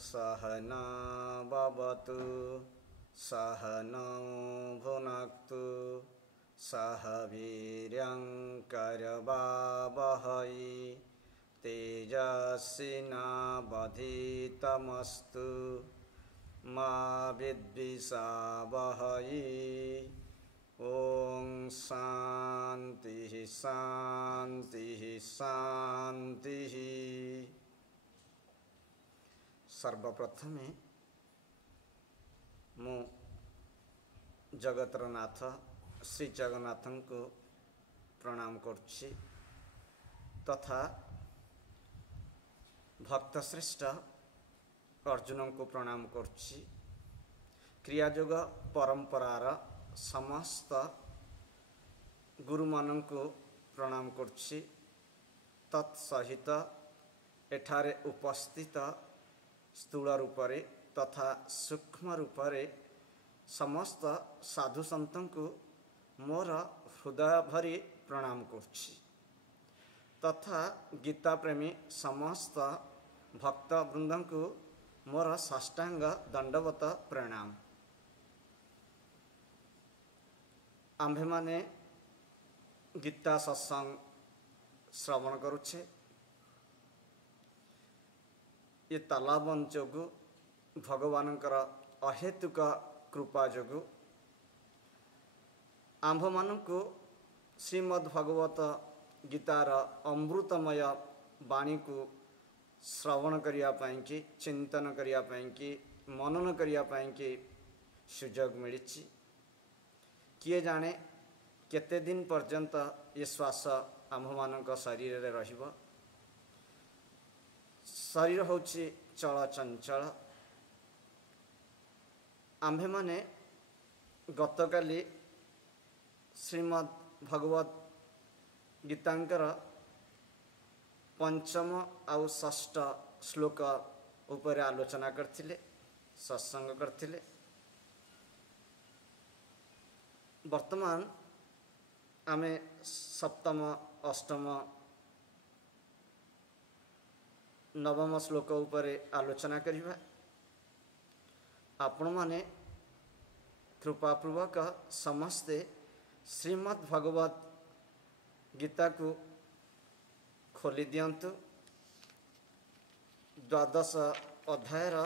सहना भवतु सहनौ भुनक्तु सह वीर्यं करवावहै तेजस्विनावधीतमस्तु मा विद्विषावहै। ओम शांति शांति शांति। सर्वप्रथमे मु जगतर नाथ श्री जगन्नाथ को प्रणाम करुछि तथा भक्तश्रेष्ठ अर्जुन को प्रणाम करुछि। क्रियायोग परंपरार समस्त गुरु मानन को प्रणाम करुछि। तत्सहित एठारे उपस्थित स्थूल रूपरे तथा सूक्ष्म रूपरे समस्त साधु संतों को मोर हृदय भरी प्रणाम करुछि तथा गीता प्रेमी समस्त भक्त वृंद को मोर साष्टांग दंडवत प्रणाम। आम्भे माने गीता सत्संग श्रवण करुछे। ये तालाबन जोगु भगवानकर अहेतुक कृपा जोगु आम्भ मानकु श्रीमद् भगवत गीतार अमृतमय वाणी को श्रवण करिया पाई कि चिंतन करिया पाई कि मनन करिया पाई कि सुजोग मिलिछि। किए जाने केते दिन पर्यंत ये श्वास आम्भ मानक शरीर रे रहिबो। शरीर होछि चल चंचल। आम्भे माने गतकाली श्रीमद् भगवत गीतांकर पंचम आउ षष्ठ श्लोक उपर आलोचना करथिले, सत्संग करथिले। वर्तमान आमे सप्तम अष्टम नवम श्लोक उपरे आलोचना करिबा। आपण माने कृपापूर्वक समस्ते श्रीमद् भगवत गीता को खोली दियंतु। द्वादश अध्यायर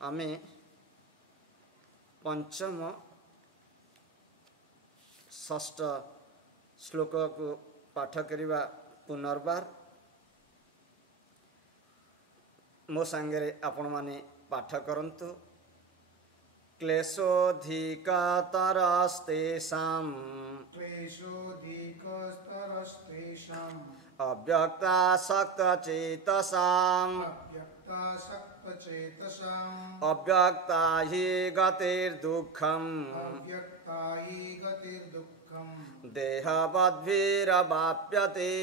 आमे पंचम षष्ठ श्लोक को पाठ करिबा पुनर्बार। मो सांगरे आपण माने पाठ करंतु। क्लेशोऽधिकतरस्तेषाम् अव्यक्तासक्तचेतसाम् अव्यक्ता हि गतिर्दुःखम् देहवद्भिरवाप्यते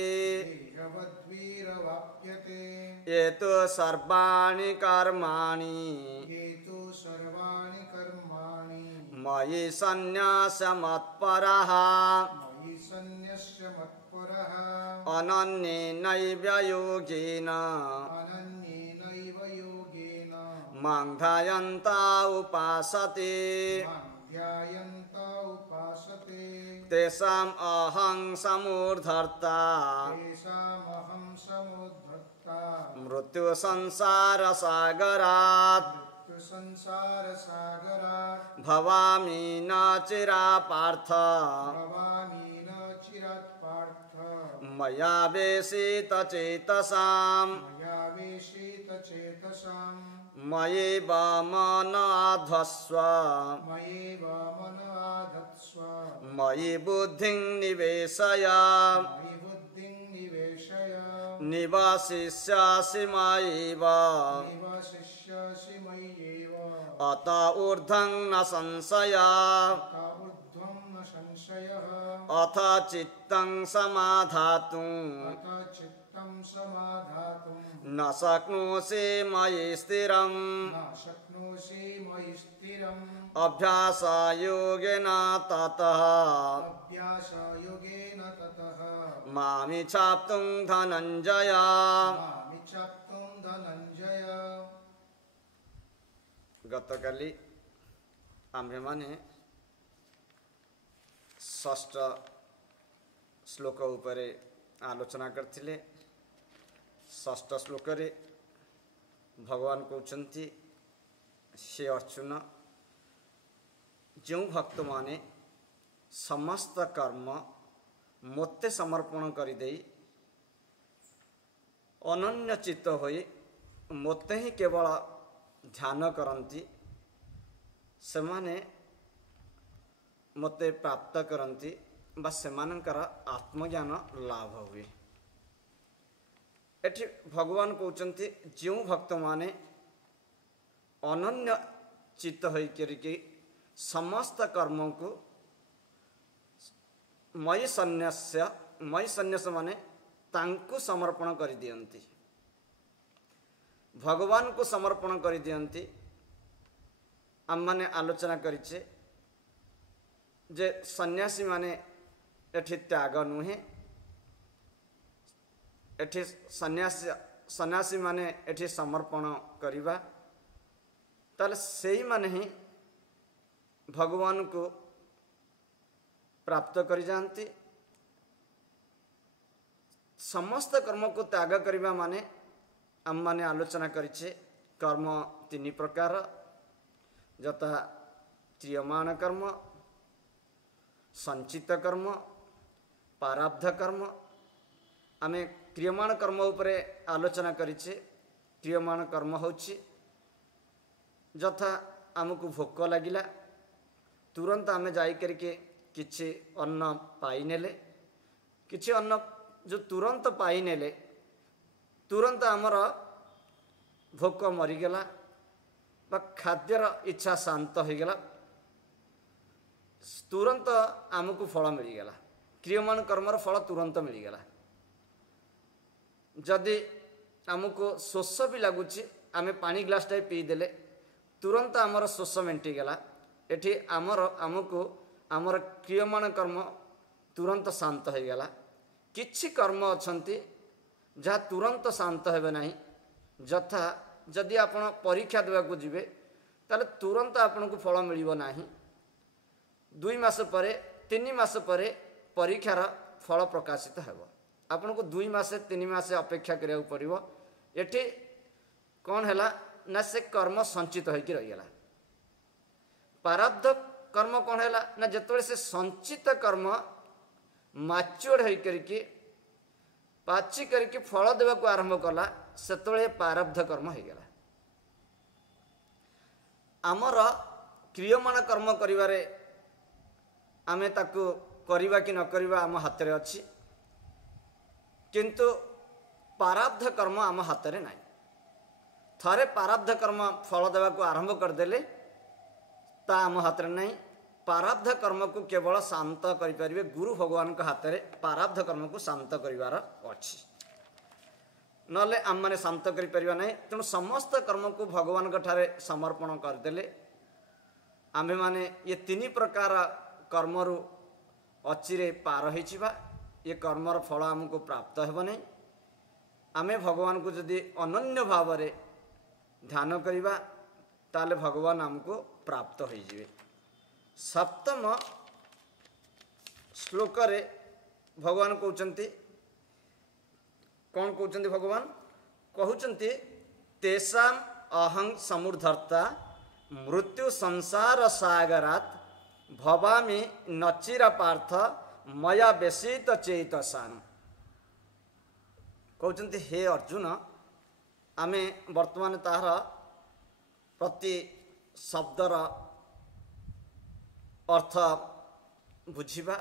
ये तु सर्वाणि कर्माणि मयि सन्न्यासमत्परः अनन्येनैव योगेन मां ध्यायन्त उपासते तेषाम् अहं समुद्धर्ता मृत्यु संसार सागरात् भवामि न चिरात् पार्थ मया वेशितचेतसाम् मयैव मनोऽधत्स्व मयि बुद्धिं निवेशय निवसिष्यासि मयैव अत ऊर्ध्वं न संशयः अथ चित्तं समाधातुं चित्तं समाधातुं न शक्नोषि मयि स्थिरम् न शक्नोषि मयि स्थिरम् अभ्यासयोगेन ततः अभ्यासयोगेन ततः मामिच्छाप्तुं धनञ्जय। मामिच्छाप्तुं धनञ्जय। गतकाली आम्भेमाने षष्ठ श्लोक उपरे आलोचना करथिले। षष्ठ श्लोक रे भगवान कहउछन्ति, हे अर्जुन, जो भक्त माने समस्त कर्म मोते समर्पण करिदेई अनन्य चित्त होई मोते ही केवल ध्यान करती सेमाने मते प्राप्त करती बा सेमानंकर आत्मज्ञान लाभ हुए। एठी भगवान कहउछन्ति जो भक्त माने अनन्य चित्त होई करके समस्त कर्म को मयि सन्यास माने तांकु समर्पण कर दियंती, भगवान को समर्पण कर दियंती। आम माने आलोचना करिचे जे सन्यासी माने एठी त्याग नुहे, एठी सन्यासी माने एठी समर्पण करिबा, ताले सेही माने ही भगवान को प्राप्त करि जानती। समस्त कर्म को त्याग करिबा माने आम माने आलोचना करिचे कर्म तीन प्रकार, यथा क्रियमाण कर्म, संचित कर्म, प्रारब्ध कर्म। आमे क्रियमाण कर्म उपरे आलोचना करिचे। क्रियमाण कर्म होछि यथा आमको भोक लागिला, तुरंत आमे जाई करके किछि अन्न पाई नेले, किछि अन्न जो तुरंत पाई नेले तुरंत आमर भोक मरीगला बा खाद्यर इच्छा शांत हो गला, तुरंत आमको फल मिलगला। क्रियमाण कर्मर फल तुरंत मिलगला। जदि आमको शोष भी लगुच आमे पानी ग्लास टाइप पीदेले तुरंत आमर शोष मेंटीगला। एठी आमको आमर क्रियमाण कर्म तुरंत शांत हो गला। किछि कर्म अछंती जहाँ तुरंत शांत हेबे नाही, यथा जदि आपण परीक्षा देवाक जीवे ताले तुरंत आपन को फल मिलिबो नाही। 2 मास परे 3 मास परे परीक्षार फल प्रकाशित हेबो। आपन को 2 मास 3 मास अपेक्षा करिया पड़िबो। एठी कौन हैला ना से कर्म संचित होइकी रहिगला। प्रारब्ध कर्म कौन हैला ना जेतबे से संचित कर्म मैच्योर होई करके पाची करके फल देवा को आरंभ कला, सेतबे प्रारब्ध कर्म हो गला। आमर क्रियमाण कर्म करिवारे आमे ताकू करिबा कि न करिबा आम हाथ रे अछि, किंतु प्रारब्ध कर्म आम हाथ रे नाही। थरे प्रारब्ध कर्म फल देवा को आरंभ कर देले ता आम हाथ रे नाही। प्रारब्ध कर्म को केवल शांत करि परिबे गुरु भगवान का हाथ रे प्रारब्ध कर्म को शांत करिवार अछि, नले आम माने शांत करि परिबा नाही। तेणु समस्त कर्म को भगवान का ठारे समर्पण कर देले आमे माने ये 3 प्रकार कर्मरु अचिरे पार होइचिबा। ये कर्मर फल हमको प्राप्त हेबो नाही। आमे भगवान को जदि अनन्य भाव रे ध्यान करिबा ताले भगवान हमको प्राप्त होई जिवे। सप्तम श्लोक रे भगवान कहउचंती, कौन कहउचंती भगवान कहउचंती, तेषाम अहं समुद्धर्ता मृत्यु संसार सागरात भवामि नचिर पार्थ मया बेसित चेतसान। कहउचंती हे अर्जुन, आमे वर्तमान ताहार प्रति शब्दर अर्थ बुझिबा।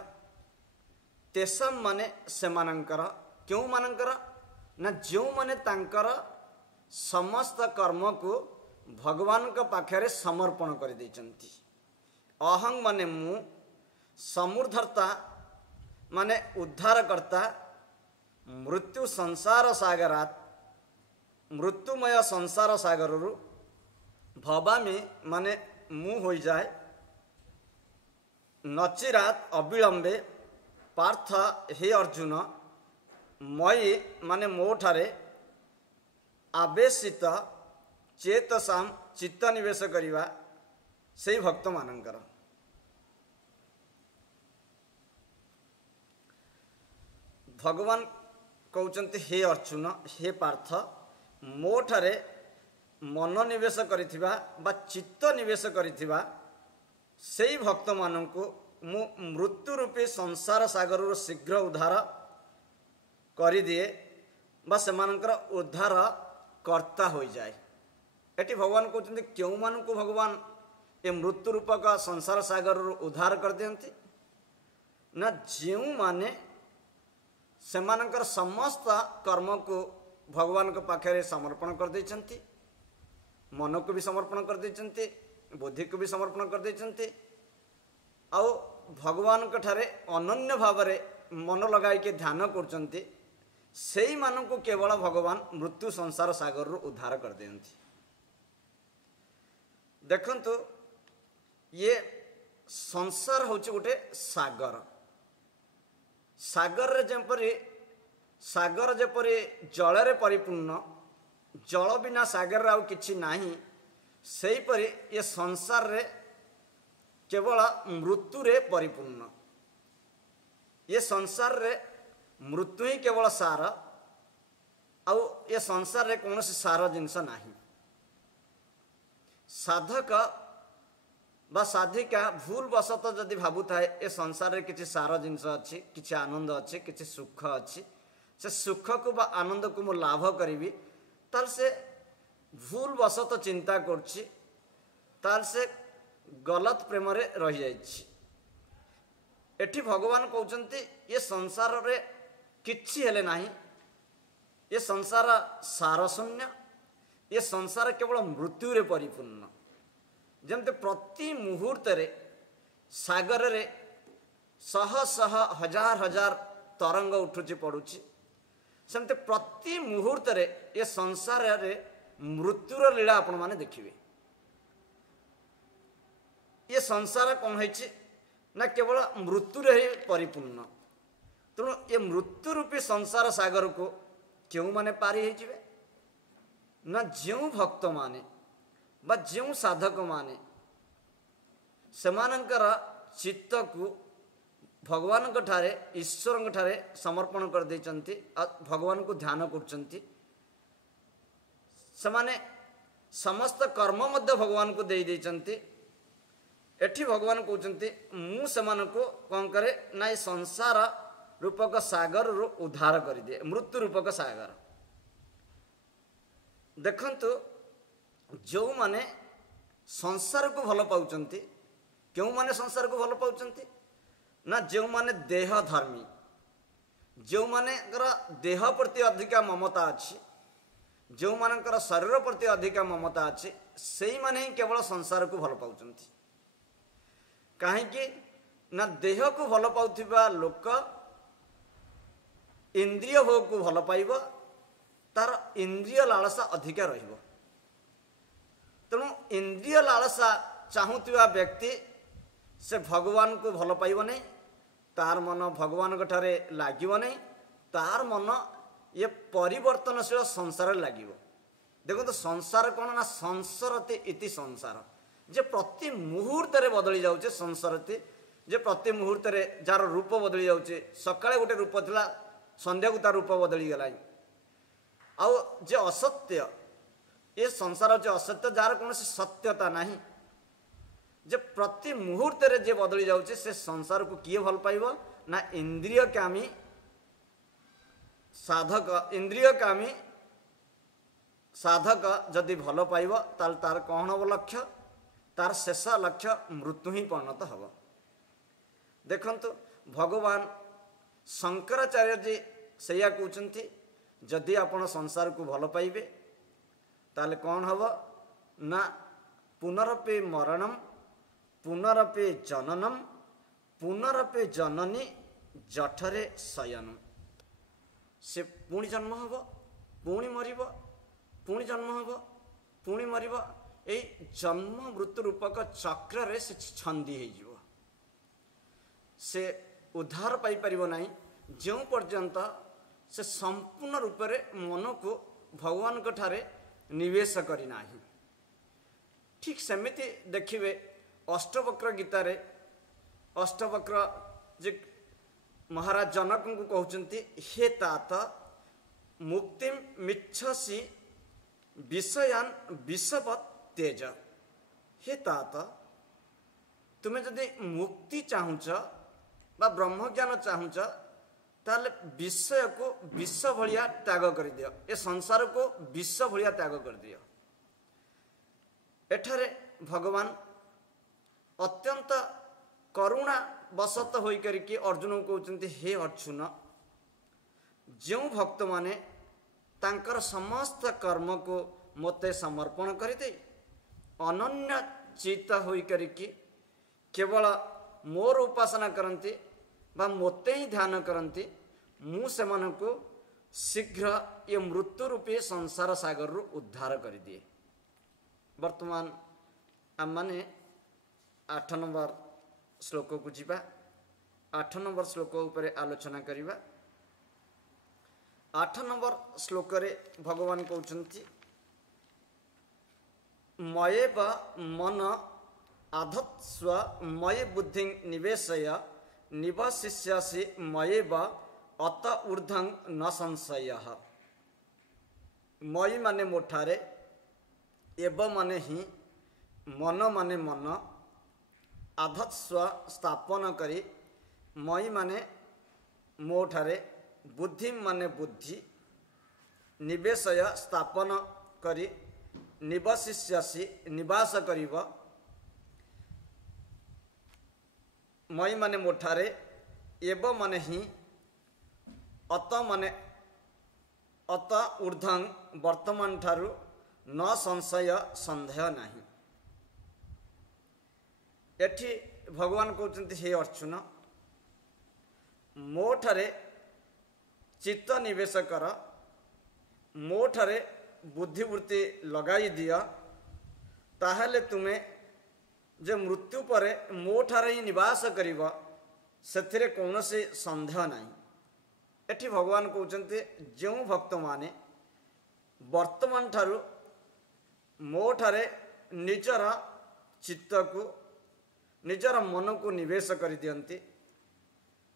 तेषाम माने सेमानंकर, क्यों मानंकर ना जो माने तांकर समस्त कर्म को भगवान का पाखरे समर्पण कर देचंती। अहं माने मु, समुद्धर्ता माने उद्धार करता, मृत्यु संसार सागरात मृत्युमय संसार सागर भवामी माने मु हो जाए नचिरात अविलंबे पार्थ हे अर्जुन मई माने मोठारे आवेशित चेतसाम चित्त निवेश करिवा से भक्त मानकर भगवान कहते हे अर्जुन हे पार्थ मोठारे मन निवेश करिथिबा बा चित्त निवेश करिथिबा सेई भक्त मानंकु मु मृत्यु रूपी संसार सागर शीघ्र उद्धार करि दिए बा सेमानकर उद्धार कर्ता हो जाए। एटी भगवान कहते क्यों मानंकु भगवान ए मृत्यु रूपक संसार सागर उद्धार कर दियंती ना जेउ माने सेमानकर समस्त कर्म को भगवान के पाखे समर्पण कर देछंती मन को भी समर्पण कर देछंती बुद्धि को भी समर्पण कर देछंती आउ भगवान के ठारे अनन्य भाव रे मन लगाई के ध्यान करचंती सेई मानन को केवल भगवान मृत्यु संसार सागर रो उद्धार कर देंती। देखंतु ये संसार होचे गोटे सागर सागर रे जेपरी सागर जेपरी जल रे परिपूर्ण जल बिना सागर आउ किछि नाही सेही परी ये संसार रे केवल मृत्यु रे परिपूर्ण ये संसार रे मृत्यु ही केवल सार आउ ये संसार रे कौन सार जिनस नाही। साधक बा साधिका भूल बसत जदि भाबु थाए ए संसार रे किछि सार जिनस अछि किछि आनंद अछि किछि सुख अछि से सुख को बा आनंद को मु लाभ करिवि ताल से भूल बसत चिंता करछि ताल से गलत प्रेम रे रहि जाइछि। एठी भगवान कहउचंती ये संसार रे किछि हेले नाही ये संसार सार शून्य ये संसार केवल मृत्यु रे परिपूर्ण जमते प्रति मुहूर्त रे सागर रे शह शह हजार हजार तरंग उठुची पड़ुची सेमते प्रति मुहूर्त रे ये संसार रे मृत्युर लीला आपण माने देखिबे। ये संसार कौन है ना केवल मृत्यु रे परिपूर्ण तेणु ये मृत्यु रूपी संसार सागर को क्यों माने पारी हो ना जो भक्त माने बा जो साधक माने सेमानंकर चित्त को भगवान को ठारे ईश्वर को ठारे समर्पण कर देचंती भगवान को ध्यान करचंती सेमाने समस्त कर्म मध्य भगवान को दे देचंती। एठी भगवान कहते मु सेमान को कौन करे ना ये संसार रूपक सागर रू उद्धार कर दिए मृत्यु रूपक सागर। देखंतु जो माने संसार को भल पाउचंती क्यों माने संसार को भल पाउचंती ना जो माने देह धर्मी जो माने देह प्रति अधिका ममता अच्छी जो मानकर शरीर प्रति अधिका ममता अच्छी से माने ही केवल संसार को भल पाउचंती। कहीं ना देह को भल पाउथिबा लोक इंद्रिय भोग को भल पाइब तार इंद्रिय लालसा अधिका रहिबो तेणु इंद्रिय लालसा चाहूथिबा व्यक्ति से भगवान को भल पाइब नहीं तार मन भगवान के ठारे लागिब नहीं तार मन ये परिवर्तनशील संसार लागिब। देखो तो संसार कौन ना संसरति इति संसार जे प्रति मुहूर्त रे बदली जाउचे संसारति जे प्रति मुहूर्त रे जार रूप बदली जाउचे सकाळे गोटे रूप थिला संध्या को तार रूप बदली गला आउ जे असत्य ये संसार जे असत्य जार कौन सत्यता नहीं जे प्रति मुहूर्त रे जे बदली जाउचे से संसार को किए भल पाइब ना इंद्रिय कामी साधक इंद्रिय कामी साधक जदि भल पाइब ताल तार कौन हम लक्ष्य तार शेष लक्ष्य मृत्यु ही परिणत हम। देखंतु भगवान शंकराचार्य जी सैया कहते जदि आपण संसार को भल पाइबे ताले कौन हम ना पुनरपि मरणम पुनरपि जननम पुनरपि जननी जठरे शयनम। से पुणी जन्म हम पुणी मर पुणी जन्म हम पुणी मर यही जन्म मृत्यु रूपक चक्र से छंदी हो से उद्धार पाई परिबो नहीं जो पर्यंत से संपूर्ण रूप से मन को भगवान को ठारे निवेश करना। ठीक सेमिति देखिए अष्टवक्र गीतार अष्टवक्र जे महाराज जनक को कहते हे तात मुक्ति मिच्छसी विषयान विषवत तेज। हे तात तुम्हें जदि मुक्ति चाहूच बा ब्रह्मज्ञान चाहूच ताले विषय को विष भलिया त्याग कर दियो, ए संसार को विष भलिया त्याग कर दियो। एठारे भगवान अत्यंत करुणा बसत होई करके अर्जुन को कहते हे अर्जुन जो भक्त माने तांकर समस्त कर्म को मोते समर्पण करदे अनन्य चित्त होई करके केवल मोर उपासना करती बा मोते ही ध्यान करती मु सेमानकु शीघ्र ये मृत्यु रूपी संसार सागर रु उद्धार कर दिए। वर्तमान आम माने 8 नंबर श्लोक को जीवा 8 नंबर श्लोक उपरे आलोचना करिबा। 8 नंबर श्लोक रे भगवान कहउचंती मये बा मन आधत्स्व मये बुद्धि निवेशय निवासिष्यासि मये बा अत ऊर्ध्वं न संशयः। मयि माने मोठारे एव माने ही मन माने मन आधत्स्व स्थापन करी मयि माने मोठारे बुद्धि माने बुद्धि निवेशय स्थापन करी निवासिष्यासि निवास करिब मयि माने मोठारे एव माने ही अत माने अत ऊर्ध्वं वर्तमान ठारू न संशय संदेह नहीं। एठी भगवान कहते हे अर्जुन मोठारे चित्त निवेश कर मोठारे बुद्धिवृत्ति लगाई दिया ताहले तुम्हें जे मृत्यु पर मोठारे ही निवास करिबा सेथिरे कौनसी संदेह नहीं। एठी भगवान कहते जो भक्त माने वर्तमान ठारू मोठारे निजर चित्त को निजर मन को निवेश कर दियंती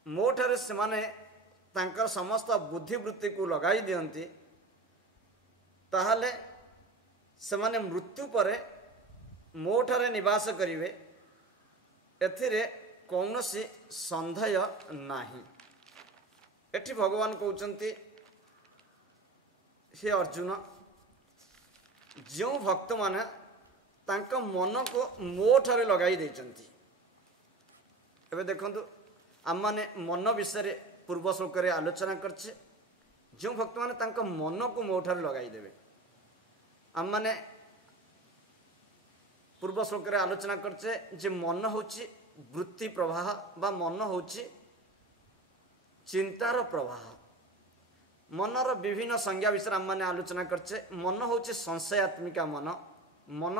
मोठारे से माने तांकर समस्त बुद्धिवृत्ति को लगाई दियंती ताहले से माने मृत्यु पर मोठारे निवास करिवे एथिरे कौनसी संदेह नहीं। एठी भगवान कहते हे अर्जुन जो भक्त माने तांका मन को मोठारे लगाई देचंती। एबे देखंतु आम माने मन विषय पूर्व श्लोक रे आलोचना करछे जो भक्त माने तांका मन को मोठारे लगाई देबे। आम माने पूर्व श्लोक रे आलोचना करछे जे मन होची वृत्ति प्रवाह बा मन होची चिंतार प्रवाह। मनर विभिन्न संज्ञा विषय आम मैंने आलोचना करछे। मन होची संशयात्मिका मन मन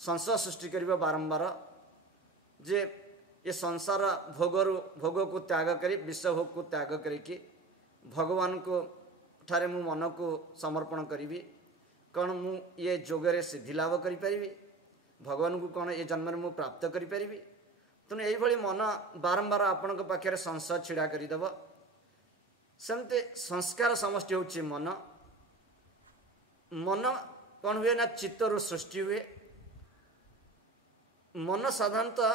संशय सृष्टि करिबा बारंबार जे ये संसार भोग को त्याग करी विश्व भोग को त्याग करी भगवान को ठारे मु मन को समर्पण करी कौन मु ये जोगरे सिद्धि लाभ करि परिबी भगवान को कौन ये जन्म मु प्राप्त करि परिबी। तेणु यही मन बारंबार आपण पाखे संशय छिड़ा करदेव। सेमती संस्कार समष्टि होची मन मन कौन हुए ना चित्तर सृष्टि हुए। मन साधारणतः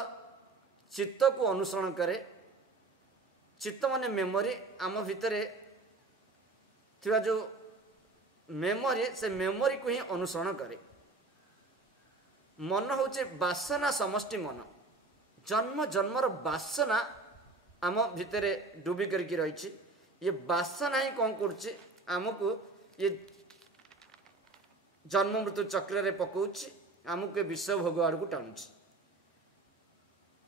चित्त को अनुसरण करे। चित्त माने मेमोरी आम भितर थिबा जो मेमोरी से मेमोरी को ही अनुसरण करे। मन होचे वासना समष्टि मन जन्म जन्मर वासना आम भितर डूबी करके रही। ये वासना ही कौन कर आमको ये जन्म मृत्यु चक्र रे पकाउछि आमको विश्व भोग आड़ को टाणुछि।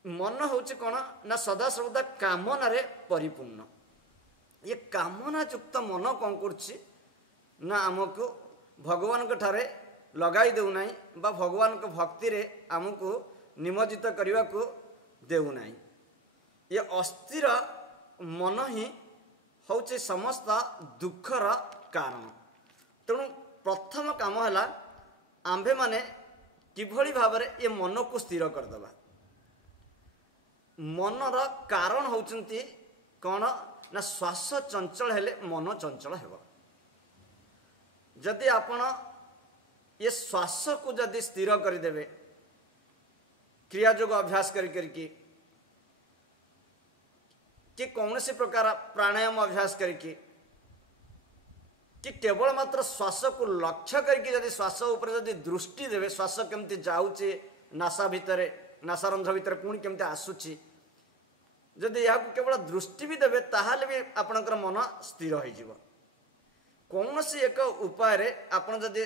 मन होछि कौन ना सदा सर्वदा कामना रे परिपूर्ण। ये कामना युक्त मन कौन करछि ना आमको भगवान के ठारे लगाई देउ नाही बा भगवान के भक्ति रे आमको निमज्जित करने को देउ नाही। ये अस्थिर मन ही होचे समस्त दुखर कारण। तेणु प्रथम काम है आंभे माने किभली भाव में ये मन को स्थिर करदबा। मनर कारण होचंती कौन ना श्वास चंचल हेले मन चंचल हेब। जदि आपण ये श्वास को जदि स्थिर करदेवे क्रिया योग अभ्यास करके कि कौन सी प्रकार प्राणायाम अभ्यास करके कि केवल मात्र श्वास को लक्ष्य करके जदि श्वास उपर जदि दृष्टि देवे श्वास केमती जाऊँचे नासा भितर नासारंध्र भितर पुणी केमती आसुची जदि यह केवल दृष्टि भी देवे ताहले भी आपणकर मन स्थिर हो। कौन सी एक उपाय रे आपण जदि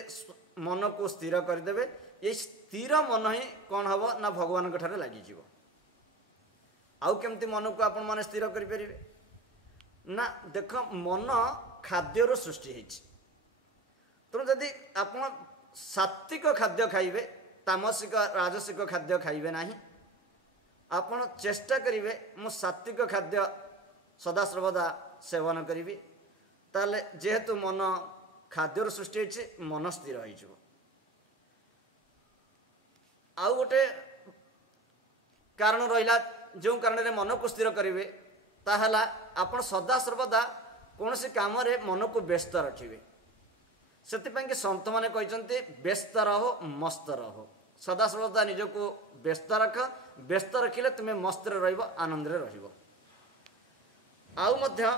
मन को स्थिर करदेवे ये स्थिर मन ही कौन हम ना भगवान के ठारे लगी जीव। आउ केमती मन को आपण माने स्थिर करि परिबे ना देख मन खाद्यर सृष्टि होइछि। तेणु जदि आपण सात्विक खाद्य खाइबे तामसिक राजसिक खाद्य खाइबे नाही आपण चेष्टा करिवे मु सात्विक खाद्य सदा सर्वदा सेवन करिवि ताले जेहेतु मन खाद्यर सृष्टि होइछि मन स्थिर होइजिवो। आउ गोटे कारण रहिला जो कारण रे मन को स्थिर करिवे ताहला आपण सदा सर्वदा कौन सी काम रे मन को व्यस्त रखिवे। सेतिपैं कि संत माने कहते व्यस्त रहो मस्त रहो। सदा सर्वदा निज को व्यस्त रख व्यस्त रखिले तुम्हें मस्त रहिबो आनंद रे रहिबो। आउ मध्य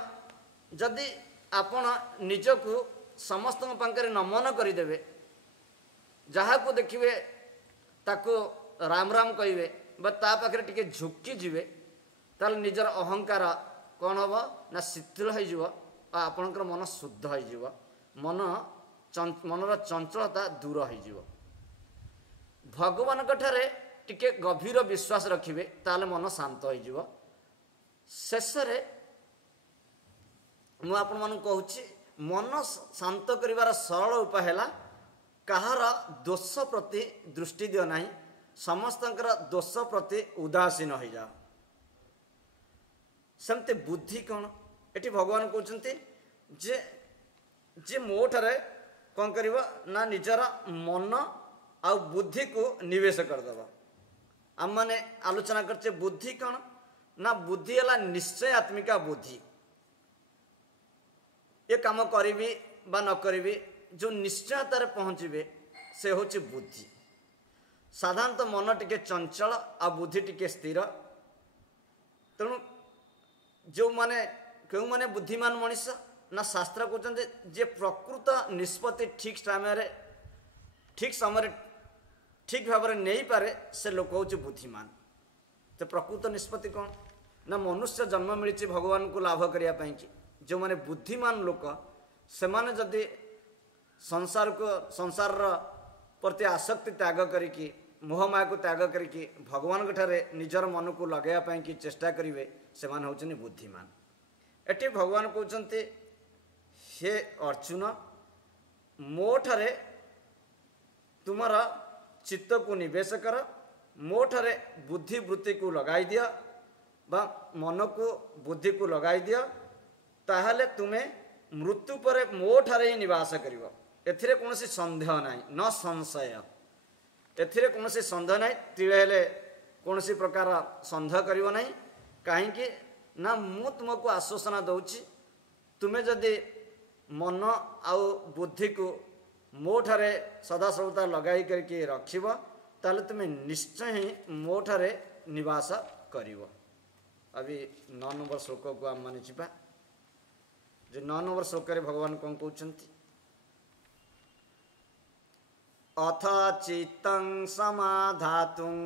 जदि आपण निज को समस्त पाखरे नमन करदेवे जहाँ को देखिए ताको राम राम कहे ता पाखे टिके झुकी जीवे ताल निजर अहंकार कौन हम ना शिथिल हो आपणकर मन शुद्ध हो मन मनर चंचलता दूर हो। भगवान ठारे टिके गभीर विश्वास रखिए ताल मन शांत हो। शेष मु आपण मन कहूँ मन शांत करिवार सरल उपाय है कहार दोष प्रति दृष्टि दियो नहीं समस्तंकर दोष प्रति उदासीन हो जाओ। सेमते बुद्धि कौन एटी भगवान कहते जे जे मो ठारे कौन करिबा ना निजर मन आ बुद्धि को निवेश करदबा। आम माने आलोचना करचे बुद्धि कौन ना बुद्धि है निश्चय आत्मिका बुद्धि। ये काम करी बा न करी जो निश्चयतार पहुँचे से हूँ बुद्धि। साधारणतः मन टिके चंचल आ बुद्धि टिके स्थिर। तेणु जो माने क्यों माने बुद्धिमान मनीष ना शास्त्र कहते जे प्रकृत निष्पत्ति ठीक समय ठीक भाव में नहीं पारे से लोक हूँ बुद्धिमान। तो प्रकृत निष्पत्ति कौन ना मनुष्य जन्म मिली भगवान को लाभ करने की जो माने बुद्धिमान लोक से माने जदि संसार प्रति आसक्ति त्याग करिकी मोहमाया को त्याग करिकी भगवान ठारे निजर मन को लगाइबा कि चेष्टा करेंगे से माने होचनी बुद्धिमान। एटी भगवान कहते हे अर्जुन मो ठारे तुम्हारा चित्त को निवेश कर मो ठारे बुद्धि वृत्ति को लगाई दिया बा मन को बुद्धि को लगाई दिया ताहले तुम्हें मृत्यु पर मो ठारे ही निवास करिवो। एथिरे कोनोसी संदेह नाही न संशय एथिरे कोनोसी संदेह नाही तिळे हेले कोनोसी प्रकार संदेह करिवो नाही काहेकि ना मु तुमको आश्वासन दउची तुम्हें जदि मन आउ बुद्धि को मो ठारे सदा सर्वदा लगाई करके रखिबो ताले तुम्हें निश्चय ही मो ठारे निवास करिवो। अभी 9 नंबर श्लोक को आम माने जिबा जो 9 नंबर श्लोक रे भगवान कौन कहते अथ चित्तं समाधातुं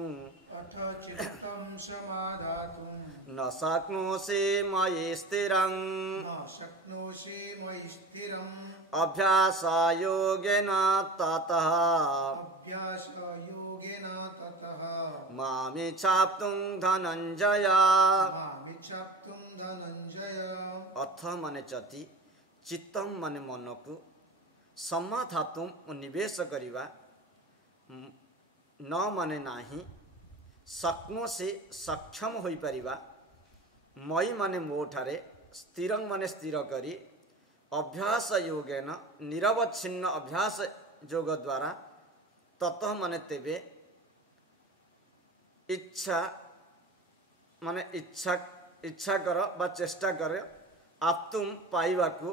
न शक्नोषि मयि स्थिरं अभ्यासयोगेन ततः मामिच्छाप्तुं धनञ्जय धनंजय अथ माने चति चित्तम माने मन को समाधातुम निवेश करिवा न माने नाही शक्नो से सक्षम होई परिवा मई माने मोठारे स्थिरंग माने स्थिर करी अभ्यास योगेन निरवच्छिन्न अभ्यास योग द्वारा ततः माने तेबे इच्छा माने इच्छा कर बा चेष्टा कर आप्तुम पाइबा को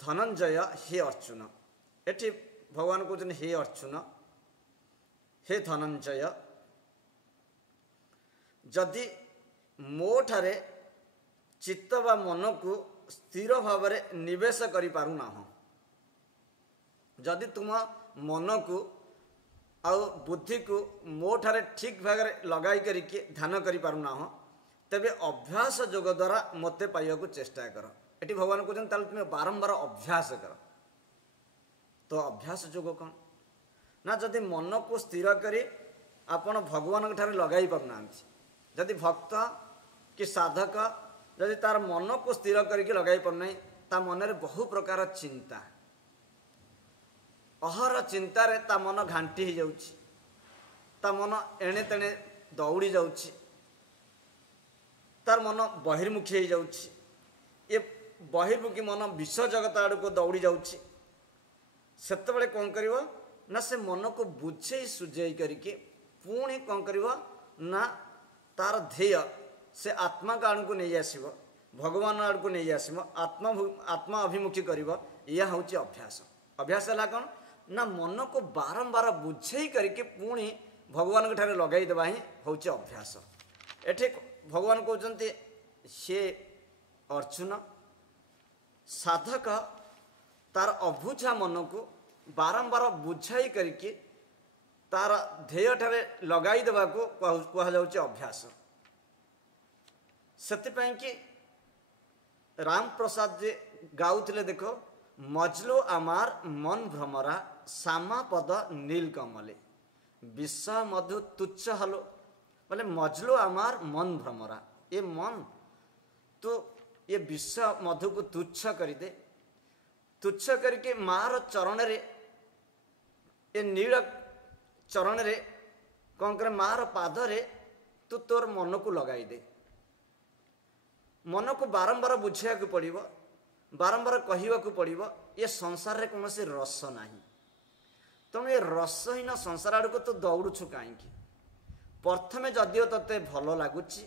धनंजय हे अर्जुन एठी भगवान कहते हे अर्जुन हे धनंजय जदि मोठारे चित्त बा मन को स्थिर भाव में निवेश करि पारु ना जदि तुम मन को आउ बुद्धि को मोठारे ठीक भाग में लगाई करके ध्यान करि पारु ना तेबे अभ्यास योग द्वारा मते पाइबा को चेष्टा कर एटी भगवान कहते ताले तुम बारंबार अभ्यास कर तो अभ्यास योग कौन ना जदि मन को स्थिर करी आपण भगवान ठारे लगाई पारना जदि भक्त कि साधक जदि तार मन को स्थिर करके लगाई पारना ता मन रे बहु प्रकार चिंता अहर चिंतार ता मन घांटी हो जाउछि ता मन एणे तेणे दौड़ी जाउछि तार मन बहिर्मुखी हो जाउछि ये बहिर्मुखी मन विश्व जगत आड़ को दौड़ी जाउछि सेते बेले कौन करिवो ना से मन को बुझे सुझे करके पुणी कौन करिवो ना तार ध्येय से आत्मा का आड़ को नहीं आसीबो भगवान आड़ को नहीं आसीबो आत्मा अभिमुखी करिवो यह होछि अभ्यास अभ्यास है कौन ना मन को बारंबार बुझे करके पुणी भगवान के ठारे लगाई देबा ही होछि अभ्यास एठे भगवान कहते हे अर्जुन साधक तार अबुझा मन को बारंबार बुझाई करके तार ध्येय ठारे लगाई देबा को कहा जाउछि अभ्यास सेतिपई कि राम प्रसाद जी गाउथिले देखो मजलो आमार मन भ्रमरा सामा पद नीलकमले विश्व मधु तुच्छ हलो बोले मजलो आमार मन भ्रमरा ये मन तो ये विश्व मधु को तुच्छ कर दे तुच्छ करके मार चरण रे ये नील चरण रे कौन करे मार पाद रे तू तोर मन को लगाई दे मन को बारंबार बुझा पड़ो बारंबार कहवाक पड़ो ये संसार रे कौन से रस नहीं तेणु ये रसहीन संसार आड़ को तो दौड़ुछु कहीं प्रथमे जदिओ तते भल लगुच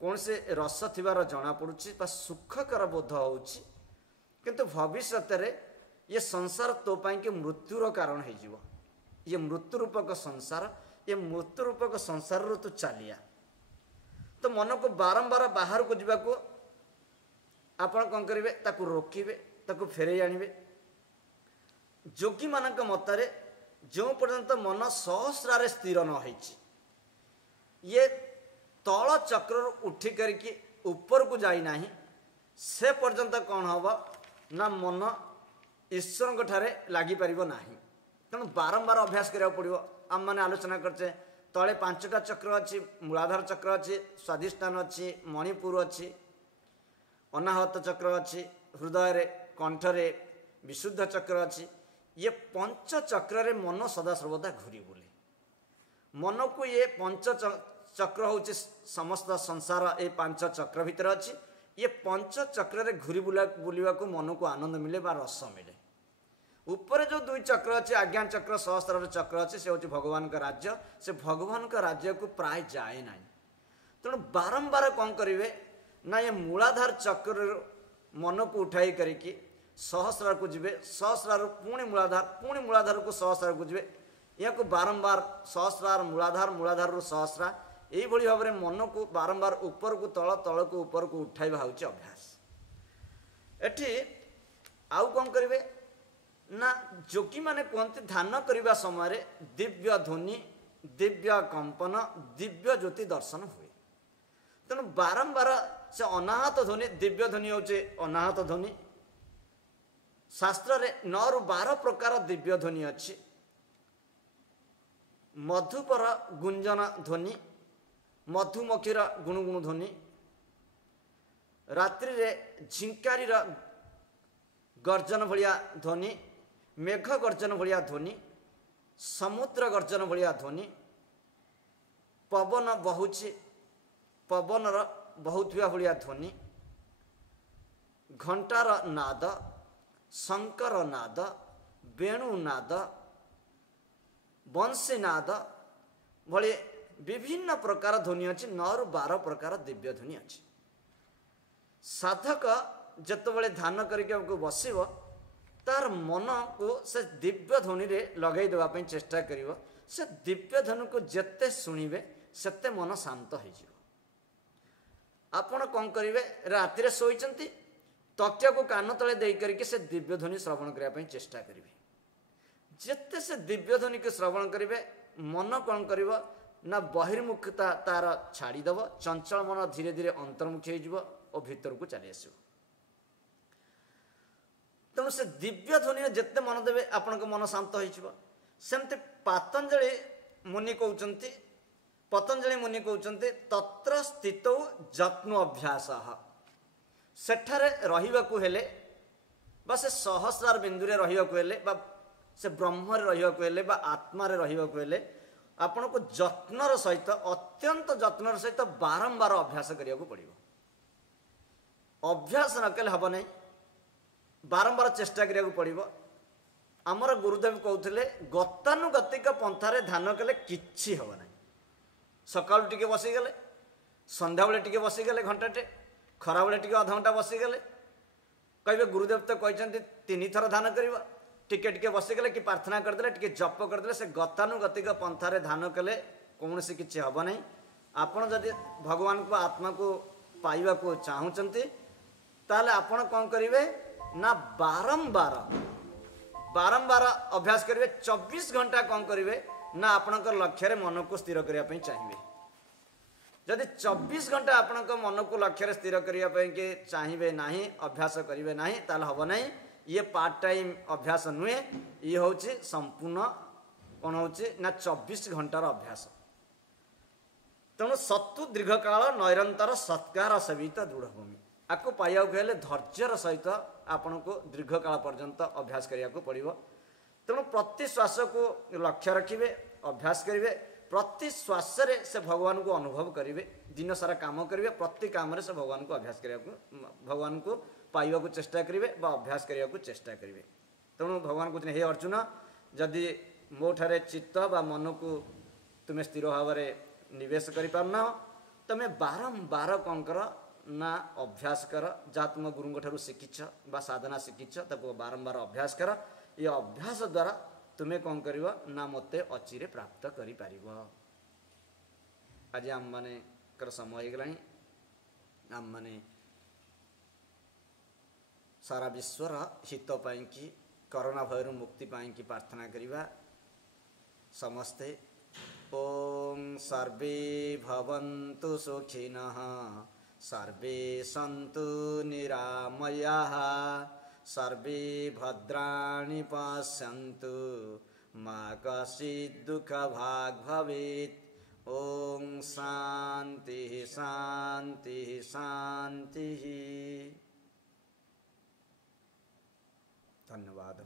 कौन से रस थिबार जना पड़ुछि बा सुखकर बोध होउछि किंतु भविष्यत रे ये संसार तो पाई के मृत्युर कारण हो जिवो ये मृत्यु रूपक संसार ये मृत्यु रूपक संसार रो तो चलिया तो मन को बारंबार बाहर को जीवा को आपण कौन करेंगे ताकू रोकिबे ताकू फेरे आनिबे जोगी मानक मतरे जो पर्यंत मन सहस्रारे स्थिर न होइछि ये तल चक्र उठी करके ऊपर को जाई नाही से पर्यंत कौन हम ना मन ईश्वर ठारे लगी पारिबो नाही तेणु बारंबार अभ्यास करिया पड़िबो आम माने आलोचना करछे तले 5टा चक्र अच्छी मूलाधार चक्र अच्छी स्वाधिष्ठान अच्छी मणिपुर अच्छी अनाहत चक्र अच्छी हृदय रे कंठ रे विशुद्ध चक्र अच्छी ये पंच चक्र रे मन सदा सर्वदा घूरी बुले मन को ये पंच चक्र होची समस्त संसार ये 5 चक्र भीतर अच्छी ये पंच चक्र रे घूरी बुलवा को मन को आनंद मिले बा रस मिले ऊपर जो 2 चक्र अच्छे आज्ञा चक्र सहस्त्र चक्र अच्छे से होची भगवान का राज्य से भगवान का राज्य को प्राय जाए ना तेणु बारंबार कौन करेंगे ना ये मूलाधार चक्र मन को उठाई करके सहस्रार को जीवे सहस्रार पुणी मूलाधार को सहस्रार को जीवे या को बारंबार सहस्रार मूलाधार रु सहस्रा यही भाव में मन को बारंबार ऊपर को तल को ऊपर को उठाइबा होची अभ्यास एठी आउ कौन करेंगे ना जोगी माने कहते ध्यान करने समय दिव्य ध्वनि दिव्य कंपन दिव्य ज्योति दर्शन हुए तेणु बारंबार से अनाहत ध्वनि दिव्य ध्वनि होचे अनाहत ध्वनि शास्त्र रे 9 ରୁ 12 प्रकार दिव्य ध्वनि अच्छी मधुपर गुंजन ध्वनि मधुमक्षीर गुणुगुण ध्वनि रात्रि रे झिंकारी गर्जन भलिया ध्वनि, मेघ गर्जन भलिया ध्वनि, समुद्र गर्जन भलिया ध्वनि, पवन बहुची पवनर बहुथिया भलिया ध्वनि, घंटार नाद, शंकर नाद, वेणु नाद, बंशी नाद भली विभिन्न प्रकार ध्वनि अच्छी। 9 ରୁ 12 प्रकार दिव्य ध्वनि अच्छी। साधक जितेबाला ध्यान करके बसब तार मन को से दिव्य ध्वनि रे लगे देवाई चेष्टा करिवो। से दिव्य ध्वनि को जेते शुणिबे सेते मन शांत हो। आपण कौन करेंगे राति रे शोइचंती तकिया को कान तले दे करके से दिव्य ध्वनि श्रवण करने चेष्टा करेंगे। जेते से दिव्य ध्वनि को श्रवण करेंगे मन कौन करिवो ना बहिर्मुखता तार छाड़ीदेव। चंचल मन धीरे धीरे अंतर्मुखी हो और भीतर को चली आस। तेणु से दिव्य ध्वनि जिते मन देवे आपण मन शांत होमती। पतंजलि मुनि कहते तत्र स्थित जत्न अभ्यास सेठारे रहिबाकु हेले बा से सहस्रार बिंदु रे रहिबाकु हेले बा से ब्रह्म रे रहिबाकु हेले बा आत्मा रे रहिबाकु हेले आपण को जत्नर सहित अत्यंत जत्नर सहित बारंबार अभ्यास करिया को पड़िबो। अभ्यास न कले हबो नै, बारंबार चेष्टा करिया को पड़िबो। आमर गुरुदेव कहते गतानुगतिक पंथारे ध्यान कले किछि हबो नै। सकाळु टिके बसिगले, संध्या बेले टिके बसिगले घंटाटे, खरा बेले टिके आधा घंटा बसिगले, कहबे गुरुदेव तो कहते 3 थर ध्यान करिबो। टिके टिके बसिगले कि प्रार्थना करदेले, टिके जप करदेले, से गतानुगतिक पंथारे ध्यान कले कौनसी किछि हबो नै। आपण जदि भगवान को आत्मा को पाइबा को चाहूचंती ताले आपण कौन करिवे ना बारंबार अभ्यास करिवे। 24 घंटा कौन करिवे ना आपणकर लक्ष्य रे मन को स्थिर करिया पई चाहिए। जदि 24 घंटा आपणक मन को लक्ष्य रे स्थिर करिया पई के चाहिए नाही, अभ्यास करिवे नाही, ताले हबो नाही। ये पार्ट टाइम अभ्यास नुहे, ये होची संपूर्ण कौन होची ना 24 घंटार अभ्यास। तेणु सत्तु दीर्घकाल नैरंतर सत्कार सवित दृढ़भूमि आपको पाइबा हेले धैर्यर सहित आपण को दीर्घकाल पर्यंत अभ्यास करिया को पड़िबो। तेणु प्रति श्वास को लक्ष्य रखिए, अभ्यास करेंगे। प्रति श्वास रे से भगवान को अनुभव करेंगे। दिन सारा काम करेंगे, प्रति काम रे से भगवान को अभ्यास करिया को भगवान को पाइबा को चेष्टा करेंगे बा अभ्यास करिया को चेष्टा करेंगे। तेणु भगवान कहते हे अर्जुन, जदि मो ठारे चित्त बा मन को तुम्हें स्थिर भाव में निवेश कर पारना तुम्हें बारंबार कौन कर ना अभ्यास कर। जहाँ तुम गुरुंग ठारू शिखिछ बा साधना शिखिछ ताको बारंबार अभ्यास कर। ये अभ्यास द्वारा तुम्हें कौन कर ना मते अचिरे प्राप्त करि पारिबो। आज आम माने कर समय हो गलानी। आम माने सारा विश्वर हित पाई कि कोरोना भयरु मुक्ति पाई कि प्रार्थना करिबा समस्ते। ओम सर्वे भवन्तु सुखिनः, सर्वे सन्तु निरामयाः, सर्वे भद्राणि पश्यन्तु, मा कश्चित् दुःखभाग् भवेत्। ओम शांति शांति शांति। धन्यवाद।